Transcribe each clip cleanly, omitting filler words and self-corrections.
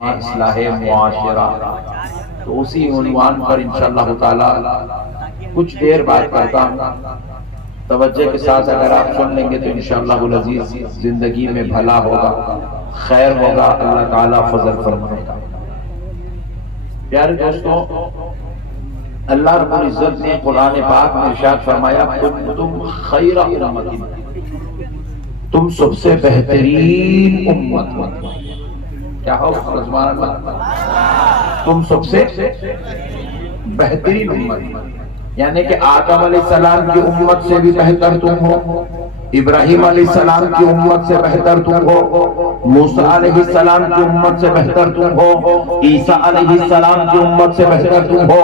اصلاح معاشرہ، تو اسی عنوان پر انشاءاللہ تعالی کچھ دیر بات کرتا ہوں۔ توجہ کے ساتھ اگر آپ سن لیں گے تو انشاءاللہ العزیز زندگی میں بھلا ہوگا، خیر ہوگا، اللہ تعالیٰ فضل فرمائے گا۔ پیارے دوستوں، اللہ رب العزت نے قرآن پاک میں ارشاد فرمایا تم خیر امت، تم سب سے بہترین امت۔ کیا ہو سبحان اللہ، تم سب سے بہترین امت، یعنی کہ آدم علیہ السلام کی امت سے بھی بہتر تم ہو، ابراہیم علیہ السلام کی امت سے بہتر تم ہو، موسیٰ علیہ السلام کی امت سے بہتر تم ہو، عیسیٰ علیہ السلام کی امت سے بہتر تم ہو۔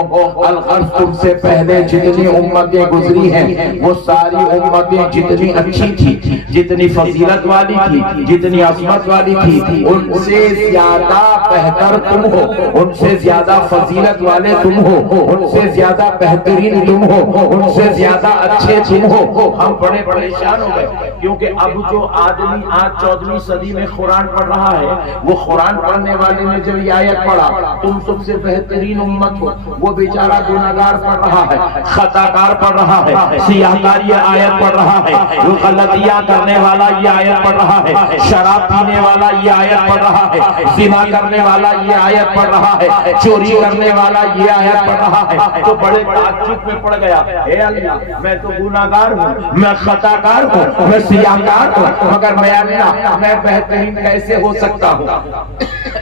الغرض تم سے پہلے جتنی امتیں گزری ہیں وہ ساری امتیں جتنی اچھی تھی، جتنی فضیلت والی تھی، جتنی عظمت والی تھی، ان سے زیادہ بہتر تم ہو، ان سے زیادہ فضیلت والے تم ہو، ان سے زیادہ بہترین تم ہو، ان سے زیادہ اچھے تم ہو۔ ہم بڑے پریشان ہو گئے کیونکہ اب جو آدمی آج 14ویں صدی میں قرآن پڑھ رہا ہے، وہ قرآن پڑھنے والے نے جب یہ آیت پڑھا تم سب سے بہترین امت ہو، وہ بیچارہ گناہگار پڑھ رہا ہے، خطاکار پڑھ رہا ہے، سیاہکار یہ آیت پڑھ رہا ہے، وہ غلطیاں کرنے والا یہ آیت پڑھ رہا ہے، شراب پینے والا یہ آیت پڑھ رہا ہے، زنا کرنے والا یہ آیت پڑھ رہا ہے، چوری کرنے والا یہ آیت پڑھ رہا ہے، تو بڑے تعجب میں پڑ گیا، اے اللہ میں تو گناہگار ہوں، میں خطاکار ہوں، میں سیاہکار ہوں، مگر میں اللہ میں بہترین کیسے ہو سکتا ہوں؟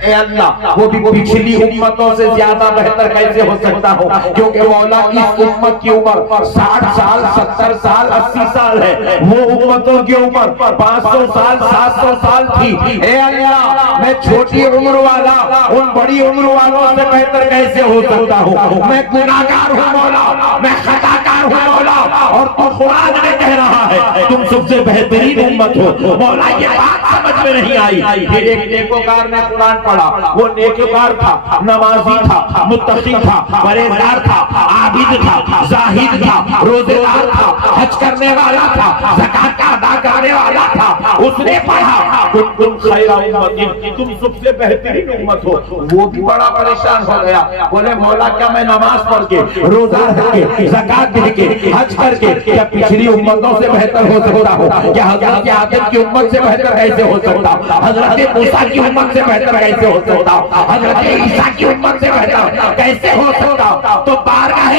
اے اللہ وہ بھی پچھلی امتوں سے زیادہ بہتر کیسے ہو سکتا ہوں؟ کیونکہ مولا اس امت کی عمر 60 سال 70 سال 80 سال ہے، وہ امتوں کی عمر 500 سال 700 سال تھی۔ اے اللہ میں چھوٹی عمر والا ان بڑی عمر والوں سے بہتر کیسے ہو سکتا ہوں؟ میں گناہگار ہوں مولا، میں خطاکار ہوں مولا، اور تو قرآن میں کہہ رہا ہے تم سب سے بہترین امت ہو۔ مولا یہ بات سمجھ میں نہیں آئی۔ پھر ایک نیکوکار نے قرآن پڑھا، وہ نیکوکار تھا، نمازی تھا، متقی تھا، پرہیزگار تھا، عابد تھا، زاہد تھا، روزے دار تھا، حج کرنے والا تھا، زکات کا ادا کرنے والا تھا۔ اس نے پڑھا تم خیر امت، تم سب سے بہترین امت ہو۔ وہ بھی بڑا پریشان ہو گیا، بولے مولا کیا میں نماز پڑھ کے، روزہ رکھ کے، زکات دے کے، حج کر کے کیا پچھلی امتوں سے بہتر ہو سکتا ہوں؟ کیا حضرت آدم کی امت سے بہتر کیسے ہو سکتا؟ حضرت موسیٰ کی امت سے بہتر کیسے ہو سکتا؟ حضرت عیسیٰ کی امت سے بہتر کیسے ہو سکتا؟ تو بارگاہ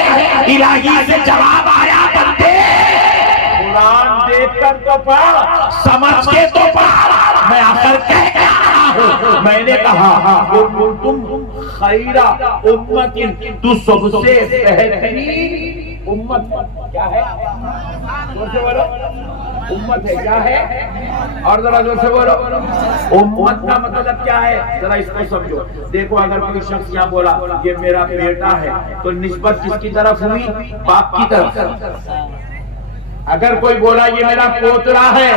الہی سے جواب آیا بندے قرآن دیکھ کر تو پڑھ، سمجھ کے تو پڑھ، میں آخر کہہ کے آ رہا ہوں۔ میں نے کہا تم خیر امت، تو سب سے بہترین امت کیا ہے؟ زور سے بولو، امت ہے کیا ہے؟ اور ذرا زور سے بولو، امت کا مطلب کیا ہے؟ ذرا اس کو سمجھو۔ دیکھو اگر کوئی شخص یہاں بولا یہ میرا بیٹا ہے تو نسبت کس کی طرف ہوئی؟ باپ کی طرف۔ اگر کوئی بولا یہ میرا پوترا ہے،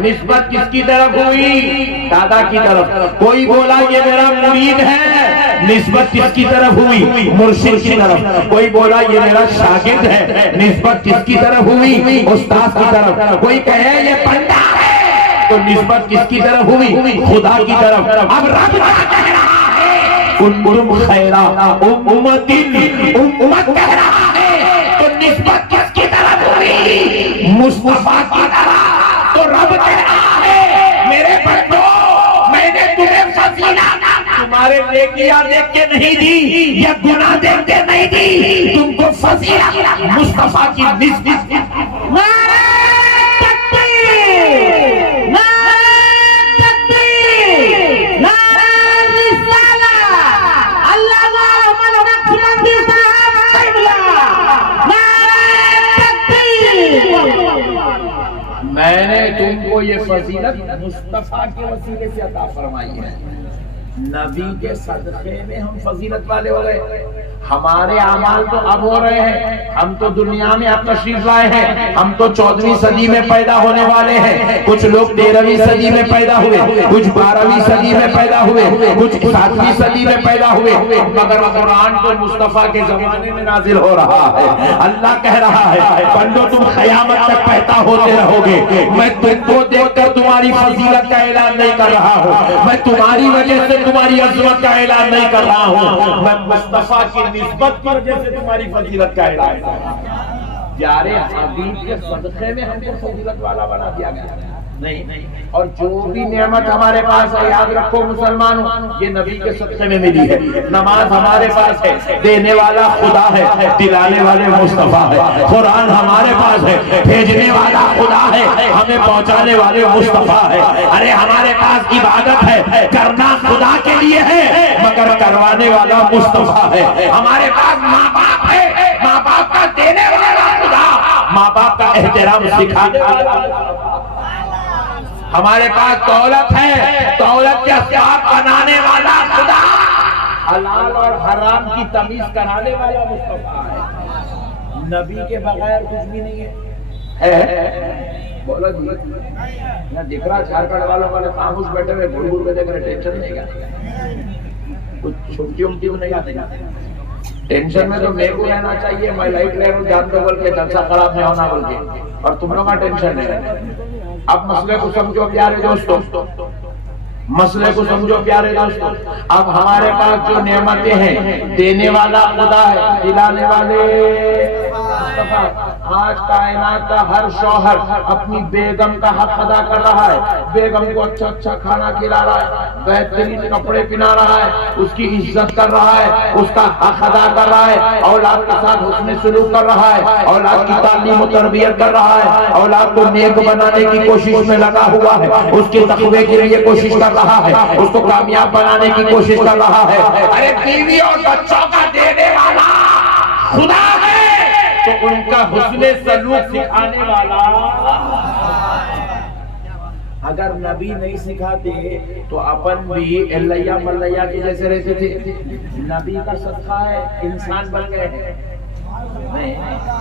نسبت کس کی طرف ہوئی؟ دادا کی طرف۔ کوئی بولا یہ میرا مرید ہے، نسبت کس کی طرف ہوئی؟ مرشد کی طرف۔ کوئی بولا یہ میرا شاگرد ہے، نسبت کس کی طرف ہوئی؟ استاد کی طرف۔ کوئی کہے یہ بندہ ہے تو نسبت کس کی طرف ہوئی؟ خدا کی طرف۔ اب رب کیا کہہ رہا ہے؟ کنتم خیر امت، امت کہہ رہا ہے تو نسبت کس کی طرف ہوئی؟ مصطفیٰ کی طرف۔ تو رب کہہ رہا ہے میرے بندو میں نے تمہیں فضیلت تمہارے نیکیاں دیکھ کے نہیں دی یا گناہ دیکھ کے نہیں دی، تم کو فضیلت مصطفیٰ کی نسبت۔ میں نے تم کو یہ فضیلت مصطفیٰ کے وسیلے سے عطا فرمائی ہے۔ نبی کے صدقے میں ہم فضیلت والے ہو گئے۔ ہمارے اعمال تو اب ہو رہے ہیں، ہم تو دنیا میں اب تشریف لائے ہیں، ہم تو 14ویں صدی میں پیدا ہونے والے ہیں، کچھ لوگ 13ویں صدی میں پیدا ہوئے، کچھ 12ویں صدی میں پیدا ہوئے، کچھ 7ویں صدی میں پیدا ہوئے، مگر قرآن تو مصطفیٰ کے زمانے میں نازل ہو رہا ہے۔ اللہ کہہ رہا ہے بندو تم قیامت تک پیدا ہوتے رہو گے، میں تم کو دیکھ کر تمہاری فضیلت کا اعلان نہیں کر رہا ہوں، میں تمہاری وجہ سے تمہاری عظمت کا اعلان نہیں کر رہا ہوں، میں مصطفیٰ کی نسبت کی وجہ سے تمہاری فضیلت کا اعلان کر رہا ہوں۔ پیارے حبیب کے صدقے میں ہم کو فضیلت والا بنا دیا گیا نہیں، اور جو بھی نعمت ہمارے پاس ہے یاد رکھو مسلمانوں، یہ نبی کے صدقے میں ملی ہے۔ نماز ہمارے پاس ہے، دینے والا خدا ہے، دلانے والے مصطفیٰ ہے۔ قرآن ہمارے پاس ہے، بھیجنے والا خدا ہے، ہمیں پہنچانے والے مصطفیٰ ہے۔ ارے ہمارے پاس عبادت ہے، کرنا خدا کے لیے ہے، مگر کروانے والا مصطفیٰ ہے۔ ہمارے پاس ماں باپ ہے، ماں باپ کا دینے والا خدا، ماں باپ کا احترام سکھانے والا۔ ہمارے پاس دولت ہے، دولت کے اسباب بنانے والا خدا، حلال اور حرام کی تمیز کرانے والا مصطفیٰ ہے۔ نبی کے بغیر کچھ بھی نہیں ہے۔ بولو جی، نہ دکھ رہا جھارکھنڈ والوں والے خاموش بیٹھے ہوئے گھر گھر کے دیکھ رہے، ٹینشن نہیں گا، کچھ چھٹی امٹی میں نہیں آتے جاتے۔ ٹینشن میں تو میرے کو رہنا چاہیے، میں لائٹ رہ رہا ہوں جان دو بول کے، جلسہ خراب نہیں ہونا بول کے، اور تم لوگ کا ٹینشن ہے۔ اب مسئلے کو سمجھو پیارے دوستو، مسئلے کو سمجھو پیارے دوستو، اب ہمارے پاس جو نعمتیں ہیں، دینے والا خدا ہے، دلانے والے مصطفیٰ۔ آج کائنات کا ہر شوہر اپنی بیگم کا حق ادا کر رہا ہے، بیگم کو اچھا اچھا کھانا کھلا رہا ہے، بہترین کپڑے پہنا رہا ہے، اس کی عزت کر رہا ہے، اس کا حق ادا کر رہا ہے، اولاد کے ساتھ حسن سلوک کر رہا ہے، اولاد کی تعلیم و تربیت کر رہا ہے، اولاد کو نیک بنانے کی کوشش میں لگا ہوا ہے، اس کے تقوی کے لیے کوشش کر رہا ہے، اس کو کامیاب بنانے کی کوشش کر رہا ہے۔ ارے بیوی اور بچوں کا دینے والا خدا ہے تو ان کا حسن سلوک سکھانے والا۔ اگر نبی نہیں سکھاتے تو اپن بھی اللہ ملیہ کے جیسے رہتے تھے۔ نبی کا صدقہ ہے انسان بن گئے ہیں۔ نہیں،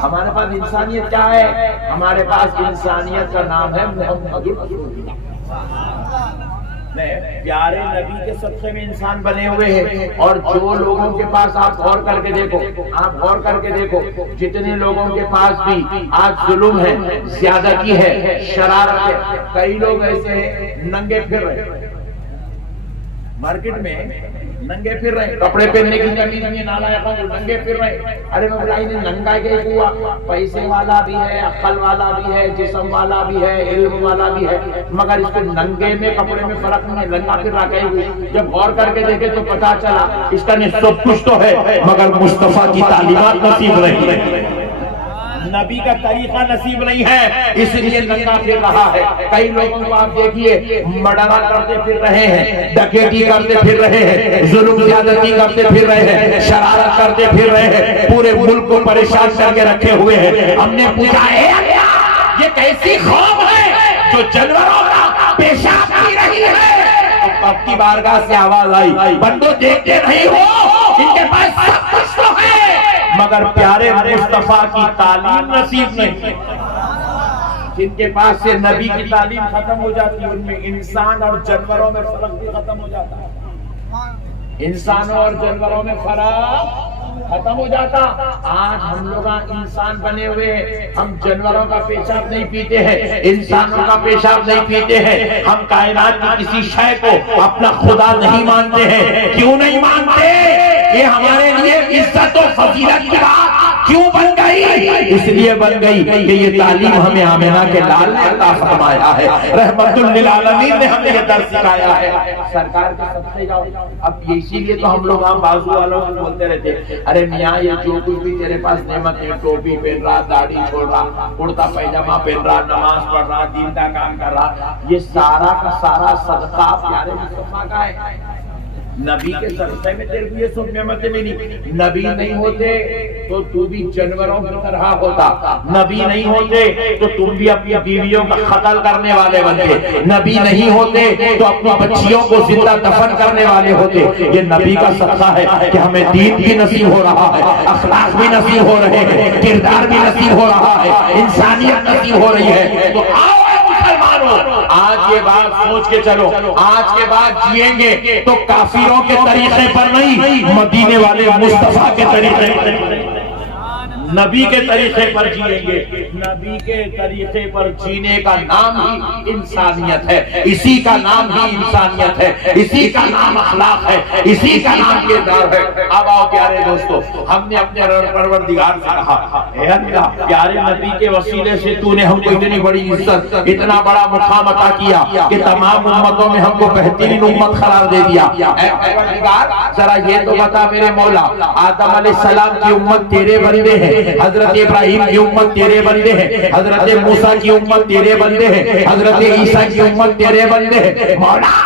ہمارے پاس انسانیت کیا ہے؟ ہمارے پاس انسانیت کا نام ہے محمد رسول اللہ۔ پیارے نبی کے صدقے میں انسان بنے ہوئے ہیں، اور جو لوگوں کے پاس آپ غور کر کے دیکھو، آپ غور کر کے دیکھو، جتنے لوگوں کے پاس بھی آج ظلم ہے، زیادتی ہے، شرارت ہے، کئی لوگ ایسے ننگے پھر رہے مارکیٹ میں، ننگے پھر رہے، کپڑے پہننے کی کمی نہیں، نالائقوں کو ننگے پھر رہے۔ ارے بھائی نے ننگا کے ہوا، پیسے والا بھی ہے، عقل والا بھی ہے، جسم والا بھی ہے، علم والا بھی ہے، مگر اس کو ننگے میں کپڑے میں فرق نہیں، ننگا پھر رکھے ہوئے۔ جب غور کر کے دیکھے تو پتا چلا اس کا سب کچھ تو ہے، مگر مصطفیٰ کی تعلیمات نصیب نہیں، نبی کا طریقہ نصیب نہیں ہے، اس لیے ننگا پھر رہا ہے۔ کئی لوگوں کو آپ دیکھیے مرڈرا کرتے پھر رہے ہیں، ڈکیتی کرتے پھر رہے ہیں، ظلم زیادتی کرتے پھر رہے ہیں، شرارت کرتے پھر رہے ہیں، پورے ملک کو پریشان کر کے رکھے ہوئے ہیں۔ ہم نے پوچھا ہے یہ کیسی قوم ہے جو جانوروں کا پیشاب پی رہی ہے؟ تو اب کی بارگاہ سے آواز آئی، بندو دیکھتے نہیں ہو ان کے پاس سب کچھ تو ہے، مگر پیارے مصطفیٰ کی تعلیم نصیب نہیں۔ جن کے پاس سے نبی کی تعلیم ختم ہو جاتی ہے، ان میں انسان اور جانوروں میں فرق بھی ختم ہو جاتا ہے، انسانوں اور جانوروں میں فرق ختم ہو جاتا۔ آج ہم لوگ انسان بنے ہوئے ہیں، ہم جانوروں کا پیشاب نہیں پیتے ہیں، انسانوں کا پیشاب نہیں پیتے ہیں، ہم کائنات کی کسی شے کو اپنا خدا نہیں مانتے ہیں۔ کیوں نہیں مانتے؟ یہ ہمارے لیے عزت و فضیلت کی بات کیوں بن گئی؟ اس لیے بن گئی کہ یہ تعلیم ہمیں آمنہ کے لال نے عطا فرمایا ہے، رحمت للعالمین نے ہمیں یہ درس سکھایا ہے۔ سرکار کے صدقے جاؤ۔ اب اسی لیے تو ہم لوگ عام بازو والوں کو بولتے رہتے، ارے میاں یہ جو کچھ بھی تیرے پاس نعمت ہے، ٹوپی پہن رہا، داڑھی چھوڑ رہا، کرتا پیجامہ پہن رہا، نماز پڑھ رہا، دین کا کام کر رہا، یہ سارا کا سارا صدقہ پیارے مصطفیٰ کا ہے۔ نبی کے صدقے میں تیرے کو یہ سب نعمتیں ملی. نبی نہیں ہوتے تو تو بھی جانوروں کی طرح ہوتا. نبی نہیں ہوتے تو تم بھی اپنی بیویوں کا قتل کرنے والے بنتے. نبی نہیں ہوتے تو اپنی بچیوں کو زندہ دفن کرنے والے ہوتے. یہ نبی کا صدقہ ہے کہ ہمیں دین بھی نصیب ہو رہا ہے, اخلاق بھی نصیب ہو رہے ہیں, کردار بھی نصیب ہو رہا ہے, انسانیت نصیب ہو رہی ہے. تو آؤ آج کے بعد سوچ کے چلو, آج کے بعد جیئیں گے تو کافروں کے طریقے پر نہیں, مدینے والے مصطفیٰ کے طریقے پر, نبی کے طریقے پر جیئیں گے. نبی کے طریقے پر جینے کا نام ہی انسانیت ہے, اسی کا نام ہی انسانیت ہے, اسی کا نام اخلاق ہے, اسی کا نام کردار ہے. اب آؤ پیارے دوستو, ہم نے اپنے پروردگار سے کہا, اے اللہ پیارے نبی کے وسیلے سے تو نے ہم کو اتنی بڑی عزت, اتنا بڑا مقام عطا کیا کہ تمام امتوں میں ہم کو بہترین امت قرار دے دیا. اے پروردگار ذرا یہ تو بتا میرے مولا, آدم علیہ السلام کی امت تیرے بندے ہیں, حضرت ابراہیم کی امت تیرے بندے ہیں, حضرت موسیٰ کی امت تیرے بندے ہیں, حضرت عیسیٰ کی امت تیرے بندے ہیں. مولا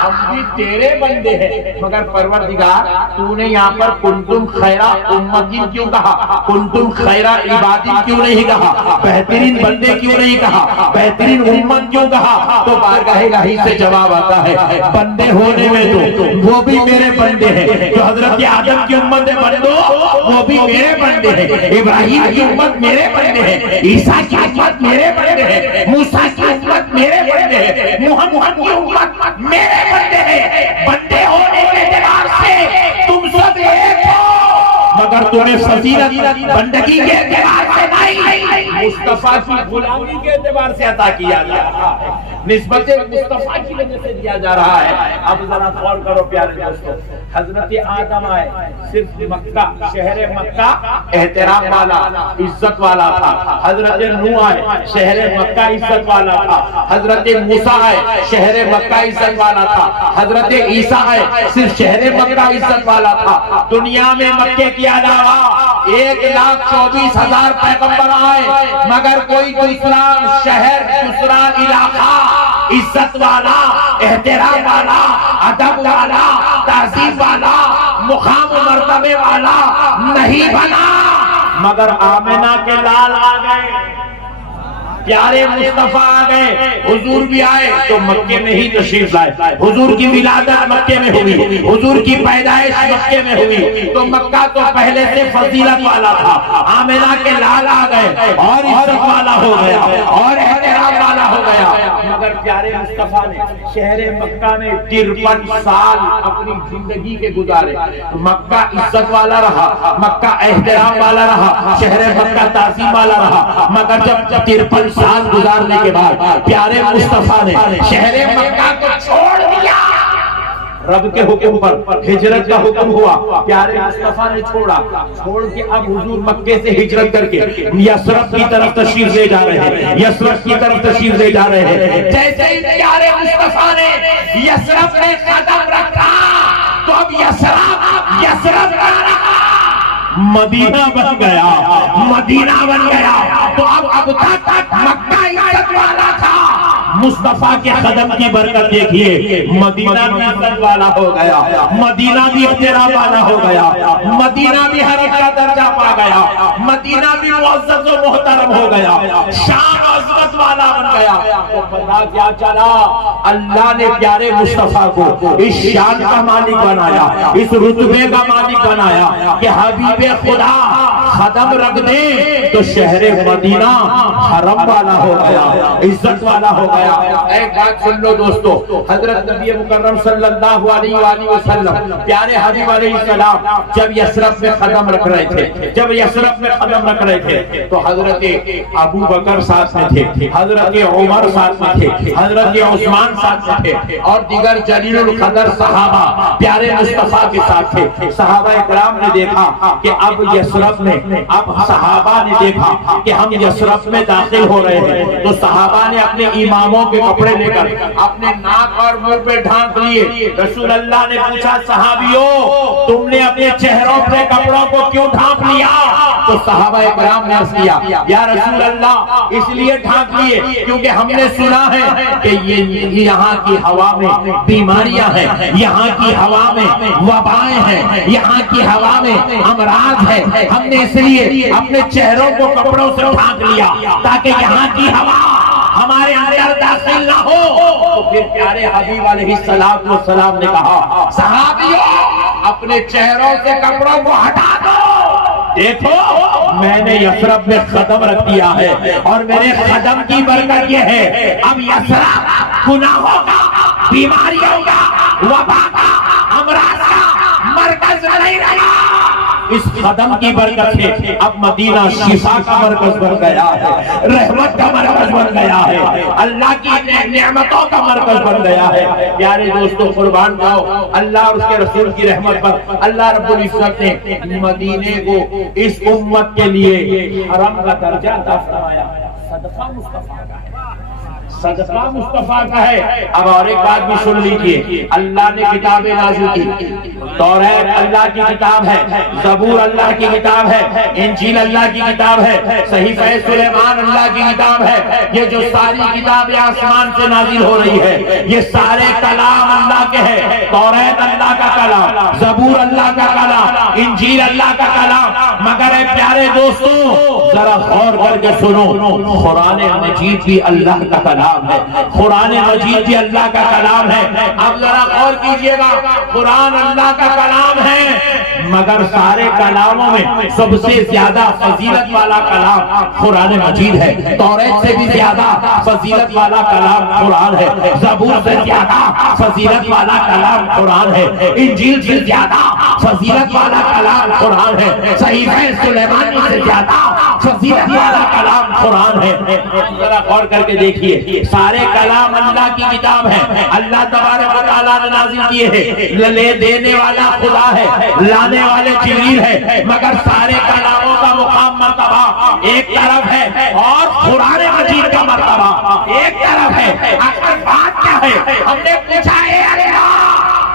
ہم بھی تیرے بندے ہیں, مگر پروردگار تو نے یہاں پر کنتم خیرہ امتین کیوں کہا, کنتم خیرہ عبادین کیوں نہیں کہا, بہترین بندے کیوں نہیں کہا, بہترین امت کیوں کہا؟ تو بارگاہ الہی سے جواب آتا ہے, بندے ہونے میں تو وہ بھی میرے بندے ہیں, جو حضرت آدم کی امت ہے بندو وہ بھی میرے بندے ہیں, ابراہیم کی امت میرے بندے ہیں, عیسیٰ کی امت میرے بندے ہیں, موسیٰ کی امت میرے بندے ہیں, محمد کی امت میرے بندے ہیں. بندے ہونے کے اعتبار سے تم سب ایک ہو, مگر تمہیں فضیلت بندگی کے اعتبار سے نہیں, مصطفیٰ کی غلامی کے اعتبار سے عطا کیا جا رہا ہے, نسبت مصطفیٰ کی وجہ سے دیا جا رہا ہے. اب ذرا غور کرو پیارے دوستو, حضرت آدم آئے, صرف مکہ, شہر مکہ احترام والا, عزت والا تھا. حضرت نوح آئے, شہر مکہ عزت والا تھا. حضرت موسیٰ آئے, شہر مکہ عزت والا تھا. حضرت عیسیٰ آئے, صرف شہر مکہ عزت والا تھا. دنیا میں مکے کی علاوہ 1,24,000 پیغمبر آئے, مگر کوئی دوسرا شہر, دوسرا علاقہ عزت والا, احترام والا, ادب والا, تعظیم والا, مقام و مرتبے والا نہیں بنا. مگر آمنہ کے لال آ گئے, پیارے مصطفیٰ آ گئے, حضور بھی آئے تو مکے میں ہی تشریف لائے. حضور کی ولادت مکے میں ہوئی, حضور کی پیدائش مکے میں ہوئی, تو مکہ تو پہلے سے فضیلت والا تھا. آمنہ کے لال آ گئے اور عزت والا ہو گیا اور احترام والا ہو گیا. مگر پیارے مصطفیٰ نے شہر مکہ میں 53 سال اپنی زندگی کے گزارے. مکہ عزت والا رہا, مکہ احترام والا رہا, شہر مکہ تعظیم والا رہا. مگر جب 53 سال گزارنے کے بعد پیارے مصطفیٰ نے شہر مکہ کو چھوڑ دیا, رب کے حکم پر ہجرت کا حکم ہوا, پیارے مصطفیٰ نے چھوڑ کے اب حضور مکے سے ہجرت کر کے یثرب کی طرف تشریف لے جا رہے ہیں, یثرب کی طرف تشریف لے جا رہے ہیں. جیسے ہی پیارے مصطفیٰ نے یثرب میں قدم رکھا تو اب یثرب نہ رہا, مدینہ بن گیا, مدینہ بن گیا. تو اب تک مکہ عزت والا تھا, مصطفیٰ کے قدم کی برکت دیکھیے, مدینہ بھی عزت والا ہو گیا, مدینہ بھی احترام والا ہو گیا, مدینہ بھی حرم کا درجہ پا گیا, مدینہ بھی معزز و محترم ہو گیا, شان عظمت والا بن گیا. تو پتہ کیا چلا, اللہ نے پیارے مصطفیٰ کو اس شان کا مالک بنایا, اس رتبے کا مالک بنایا کہ حبیب خدا قدم رکھ دے تو شہر مدینہ حرم والا ہو گیا, عزت والا ہو گیا. ایک بات سن لو دوستو, حضرت نبی مکرم صلی اللہ علیہ وآلہ وسلم پیارے حبیب علیہ السلام جب یثرب میں قدم رکھ رہے تھے, جب یثرب میں قدم رکھ رہے تھے تو حضرت ابو بکر ساتھ میں تھے, حضرت عمر ساتھ میں تھے, حضرت عثمان ساتھ میں تھے, اور دیگر جلیل القدر صحابہ پیارے مصطفیٰ کے ساتھ تھے. صحابہ اکرام نے دیکھا کہ اب یثرب میں, اب صحابہ نے دیکھا کہ ہم یثرب میں داخل ہو رہے ہیں, تو صحابہ نے اپنے اماموں کے کپڑے لے کر اپنے ناک اور منہ پہ ڈھانپ لیے. رسول اللہ نے پوچھا, صحابیوں تم نے اپنے چہروں پہ کپڑوں کو کیوں ڈھانپ لیا؟ تو صحابہ کرام نے عرض کیا یا رسول اللہ اس لیے ڈھانک لیے کیونکہ ہم نے سنا ہے کہ یہاں کی ہوا میں بیماریاں ہیں، یہاں کی ہوا میں وبائیں ہیں، یہاں کی ہوا میں امراض ہے، ہم نے اس لیے اپنے چہروں کو کپڑوں سے ڈھانک لیا تاکہ یہاں کی ہوا ہمارے اندر داخل نہ ہو۔ تو پھر پیارے حبیب علیہ السلام نے کہا صحابیوں اپنے چہروں سے کپڑوں کو ہٹا دو، دیکھو میں نے یثرب میں قدم رکھ دیا ہے اور میرے قدم کی برکت یہ ہے اب یثرب گناہوں کا، بیماریوں کا، وبا کا، امراض کا مرکز نہیں رہا، اس قدم کی برکت سے اب مدینہ شفا کا مرکز بن گیا ہے، رحمت کا مرکز بن گیا ہے، اللہ کی نعمتوں کا مرکز بن گیا ہے۔ پیارے دوستو قربان جاؤ اللہ اور اس کے رسول کی رحمت پر اللہ رب العزت نے مدینے کو اس امت کے لیے حرم کا درجہ عطا فرمایا، صدقہ مصطفیٰ کا ہے، صدقہ مصطفیٰ کا ہے۔ اب اور ایک بات بھی سن لیجئے، اللہ نے کتابیں نازل کی، توریت اللہ کی کتاب ہے، زبور اللہ کی کتاب ہے، انجیل اللہ کی کتاب ہے، صحیفہ سلیمان اللہ کی کتاب ہے، یہ جو ساری کتابیں آسمان سے نازل ہو رہی ہے یہ سارے کلام اللہ کے ہیں، توریت اللہ کا کلام، زبور اللہ کا کلام، انجیل اللہ کا کلام، مگر اے پیارے دوستوں ذرا غور کر کے سنو، قرآن مجید بھی اللہ کا کلام ہے، قرآن مجید بھی اللہ کا کلام ہے۔ اب ذرا غور کیجئے گا، قرآن اللہ کا کلام ہے مگر سارے کلاموں میں سب سے زیادہ فضیلت والا کلام قرآن مجید ہے، توریت سے بھی زیادہ فضیلت والا کلام قرآن ہے، زبور سے زیادہ فضیلت والا کلام قرآن ہے، انجیل سے زیادہ فضیلت والا کلام قرآن ہے، صحیفہ سلیمانی سے زیادہ فضیلت والا کلام قرآن ہے۔ ذرا غور کر کے دیکھیے، سارے کلام اللہ کی کتاب ہے، اللہ تبارک و تعالیٰ نے نازل کیے ہیں، لے دینے والا خدا ہے، لانے والے جبریل ہے، مگر سارے کلاموں کا مقام مرتبہ ایک طرف ہے اور قرآن مجید کا مرتبہ ایک طرف ہے۔ اصل بات کیا ہے؟ ہم نے پوچھا ہے اللہ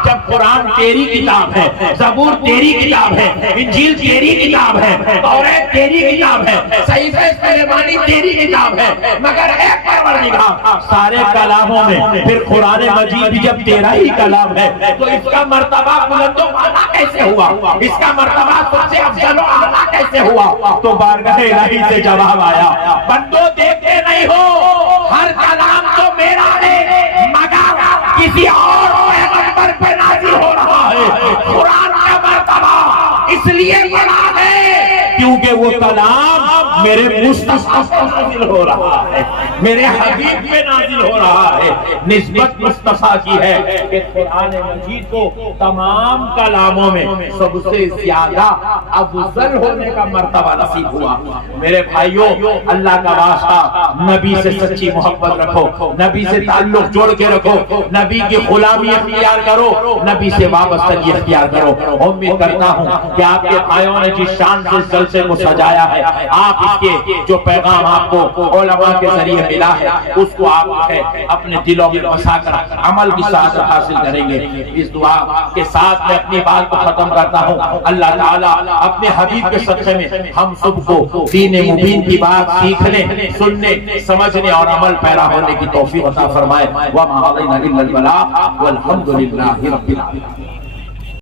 جب قرآن تیری کتاب ہے، زبور تیری کتاب ہے، انجیل تیری کتاب ہے، توریت تیری کتاب ہے، صحیفہ سلیمانی تیری کتاب ہے، مگر اے پروردگار سارے کلاموں میں پھر قرآن مجید بھی جب تیرا ہی کلام ہے تو اس کا مرتبہ بلند و بالا کیسے ہوا؟ اس کا مرتبہ سب سے افضل و اعلیٰ کیسے ہوا؟ تو بارگاہ الہی سے جواب آیا، بندو دیکھتے نہیں ہو ہر کلام تو میرا ہے مگر کسی اور پیغمبر پہ نازل ہو رہا ہے۔ قرآن کا مرتبہ اس لیے بنا ہے کیونکہ وہ کلام میرے مصطفیٰ پہ نازل ہو رہا ہے، میرے حبیب پہ نازل ہو رہا ہے۔ نسبت مصطفیٰ کی ہے کہ قرآن مجید کو تمام کلاموں میں سب سے زیادہ افضل ہونے کا مرتبہ نصیب ہوا۔ میرے بھائیوں اللہ کا واسطہ نبی سے سچی محبت رکھو، نبی سے تعلق جوڑ کے رکھو، نبی کی غلامی اختیار کرو، نبی سے وابستگی اختیار کرو۔ امید کرتا ہوں کہ آپ کے بھائیوں نے جس شان سے اس جلسے کو سجایا ہے، آپ اس کے جو پیغام آپ کو علماء کے ذریعے ملا ہے اس کو آپ اپنے دلوں میں بسا کر عمل کی سعادت حاصل کریں گے۔ اس دعا کے ساتھ میں اپنی بات کو ختم کرتا ہوں۔ اللہ تعالیٰ اپنے حبیب کے صدقے میں ہم سب کو دین مبین کی بات سیکھنے، سننے، سمجھنے اور عمل پیرا ہونے کی توفیق عطا فرمائے۔ وما علینا الا البلاغ والحمد للہ رب العالمین۔